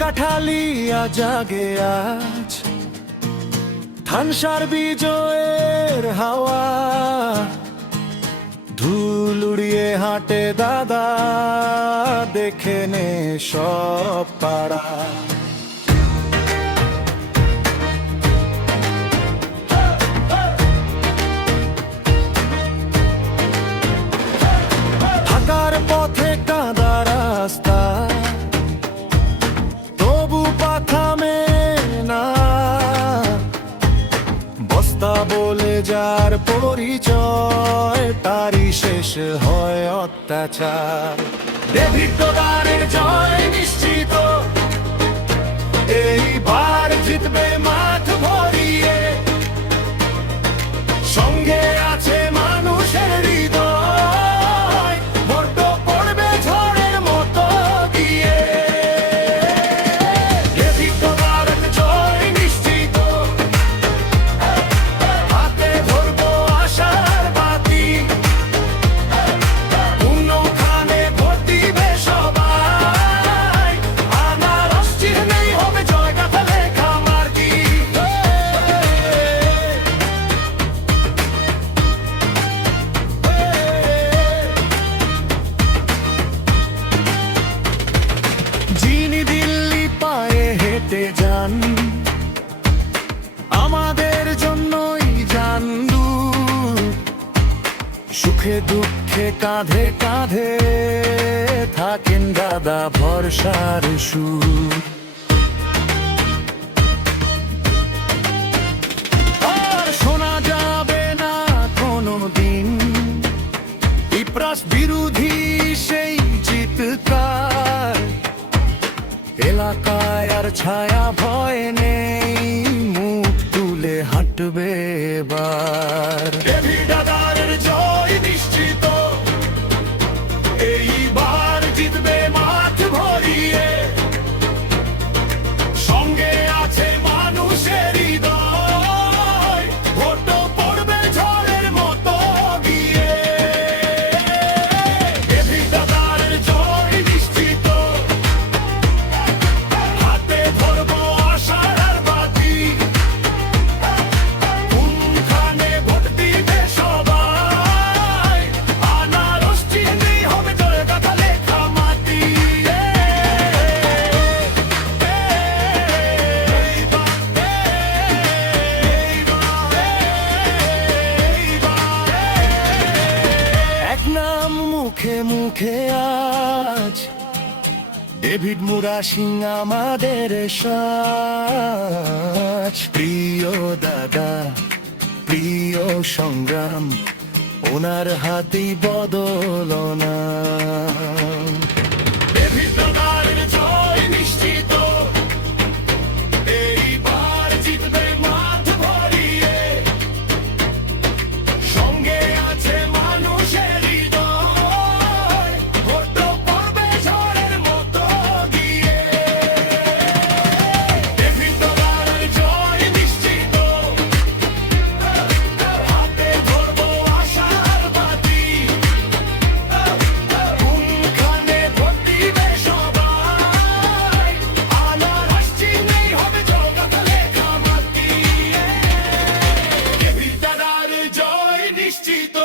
কাঠালিয়া জাগে আজ ধানসার বিজয়ের হাওয়া, ধুল উড়িয়ে হাঁটে দাদা, দেখে নে সব পাড়া। ঢাকার পথে কাদা রাস্তা, তবু পাথামে না, বস্তা বলে যার পরিচয়, তারই শেষ হয় অত্যাচার। ডেভিড ডোগারের জয় নিশ্চিত, এইবার জিতবে মাঠ ভরিয়ে, সঙ্গে আছে মানুষের হৃদয়, ভোট পড়বে ঝড়ের মতো গিয়ে। ডেভিড ডোগারের জয় নিশ্চিত, হাতে ধরবো আশার বাতি, উন্নখানে ভোট দিবে সবাই, আনারস চিহ্নেই হবে জয়গাথা লেখা মার্কি। যিনি দিল্লি পায়ে হেঁটে যান, আমাদের জন্যই যান দূর, সুখে দুঃখে কাঁধে কাঁধে থাকেন দাদা, ভরসার সুর। আর শোনা যাবে না কোনো দিন ইপ্রাস বিরোধী সেই চিৎকার, এলাকায় আর ছায়া ভয় নেই, মুখ তুলে হাঁটবে এবার। ডেভিড ডোগারের জয় নিশ্চিত, এইবার জিতবে মাঠ ভরিয়ে, সঙ্গে আছে মানুষের হৃদয়, ভোট পড়বে ঝড়ের মতো গিয়ে। ডেভিড ডোগারের জয় নিশ্চিত, হাতে ধরবো আশার বাতি, কোনখানে ভোট দিবে সবাই, আনারস চিহ্নেই হবে জয়গাথা লেখা মাটি। এক নাম মুখে মুখে আজ, ডেভিড মুরা সিং আমাদের সাজ। প্রিয় দাদা, প্রিয় সংগ্রাম, ওনার হাতেই বদলনা। ডেভিড ডোগারের জয় নিশ্চিত, এইবার জিতবে মাঠ ভরিয়ে, সঙ্গে আছে মানুষের হৃদয়, ভোট পড়বে ঝড়ের মতো গিয়ে। ডেভিড ডোগারের জয় নিশ্চিত, হাতে ধরবো আশার বাতি, কোনখানে ভোট দিবে সবাই, আনারস চিহ্নেই হবে জয়গাথা লেখা মাটি। ডেভিড ডোগারের জয় নিশ্চিত।